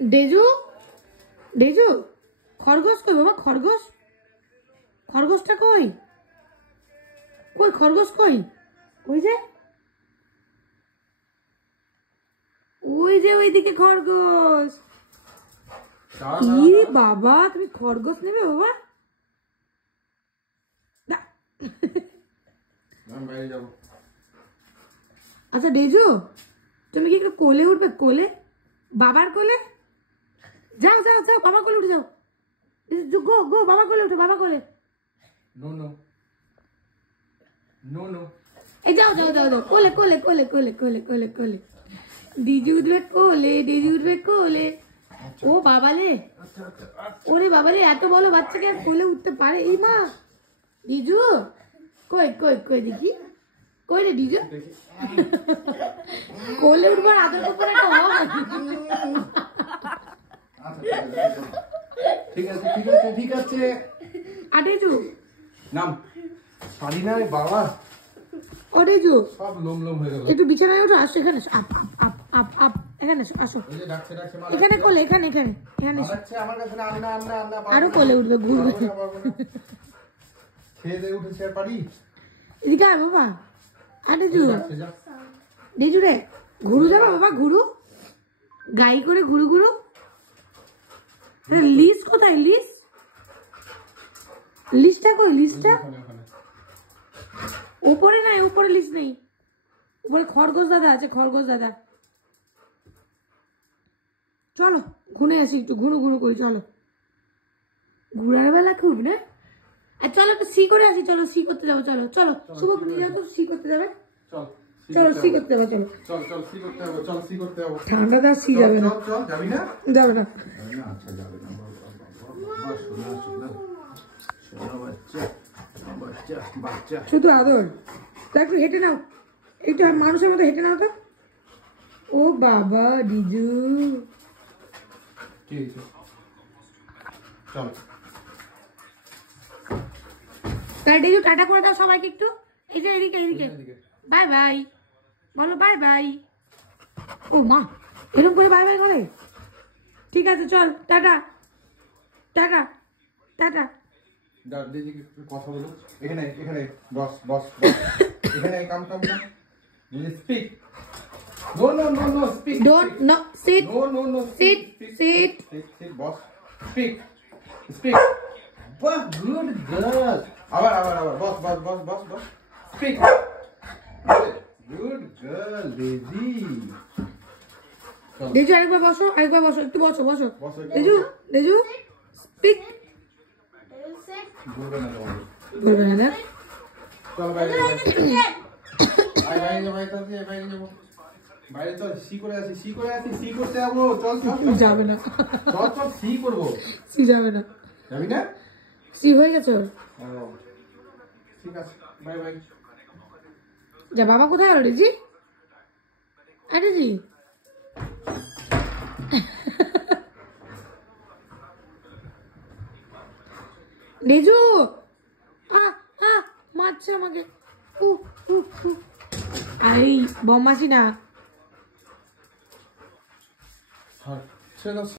ডেজু ডেজু খরগোশ কই বাবা? খরগোশ, খরগোশটা কই? কই খরগোশ কই? ওই যে ওইদিকে খরগোশ। ইরে বাবা, তুমি খরগোশ নেবে বাবা? আচ্ছা ডেজু, তুমি কি একটু কোলে উঠবে? কোলে, বাবার কোলে যাও যাও যাও, বাবা কোলে উঠে যাও। গো গো, বাবা কোলে উঠো, বাবা কোলে। নো নো নো নো, এই যাও যাও যাও যাও, কোলে কোলে কোলে কোলে কোলে কোলে কোলে। ডিজু উঠবে কোলে, ডিজু উঠবে কোলে। ও বাবালে, ওরে বাবালে, এত বড় বাচ্চাকে আর কোলে উঠতে পারে? এই মা, ডিজু কই কই কই দেখি, কই রে ডিজু? কোলে উঠবার আদর করে একটা হয়। ঠিক আছে ঠিক আছে ঠিক আছে। আর ডিজু নাম পারি না রে বাবা। ও ডিজু, সব লোম লোম হয়ে গেল। একটু বিছানায় ওঠো, আসো এখানে, আপ আপ আপ আপ, এখানে আসো, আসো ডাকছে ডাকছে, এখানে কোলে, এখানে এখানে এখানে। আমার কাছে না, আন্না আন্না আন্না। আরো কোলে উঠবে, ঘুরবে। খেয়ে দিয়ে উঠেছে আর পারি? এদিকে আয় বাবা। আর ডিজু, ডিজু রে, ঘুরু যাবা বাবা, ঘুরু গাই করে, ঘুরু ঘুরু। লিস কোথায়? লিস, লিসটা কই? লিসটা উপরে নাই, উপরে লিস নেই, উপরে খরগোশ দাদা আছে, খরগোশ দাদা। চলো ঘুরে আসি, একটু ঘুরু ঘুরু করি, চলো। ঘুরার বেলা খুব না। আর চলো একটু সি করে আসি, চলো সি করতে যাবো, চলো চলো। শুভ নিয়ে যাও তো, সি করতে যাবে, চলো সি করতে যাবো, চলো চল চল সি করতে হবে, চল সি করতে হবে। ঠান্ডা দা সি যাবে না, চল যাবি না? যাবে না। আচ্ছা যাবে না, শোনা শোনা শোনা বাচ্চা বাচ্চা বাচ্চা। শুধু আদর। তা একটু হেঁটে নাও, একটু মানুষের মতো হেঁটে নাও তো। ও বাবা ডিজু, ঠিক আছে চল। তাই ডিজু টাটা করে দাও সবাইকে একটু। এই যে এদিকে এদিকে, বাই বাই বলো, বাই বাই। ও মা, এরকম করে বাই বাই করে? ঠিক আছে চল, টাটা টাটা টাটা। দিদিকে কথা বলো, এখানে এখানে বস বস, এখানে কাম কাম কাম। দিদি speak. No no no no, speak. Don't no, sit. No no no, sit sit sit বস, স্পিক স্পিক। বাহ, গুড গার্ল। আবার আবার আবার, বস বস বস বস বস, স্পিক। গুড গার্ল দিদি। ডিজু আরেকবার বসো, আরেকবার বসো, একটু বসো বসো। বসো। ডিজু ডিজু স্পিক। বলবে না তোমাকে। বলবে না না। চল বাইরে বাইরে বাইরে বাইরে বাইরে যাবো, বাইরে চল। সি করে আসি, সি করে আসি, সি করতে যাবো, চল চল। যাবে না, চল চল, সি করবো। সি যাবে না, যাবি না? সি হয়ে গেছে ওর। ঠিক আছে, বাই বাই। যা, বাবা কোথায় গেল ডিজি? আরে জি, ডিজু মারছে আমাকে। আই বম্মাসি না। ছেড়ে দাও।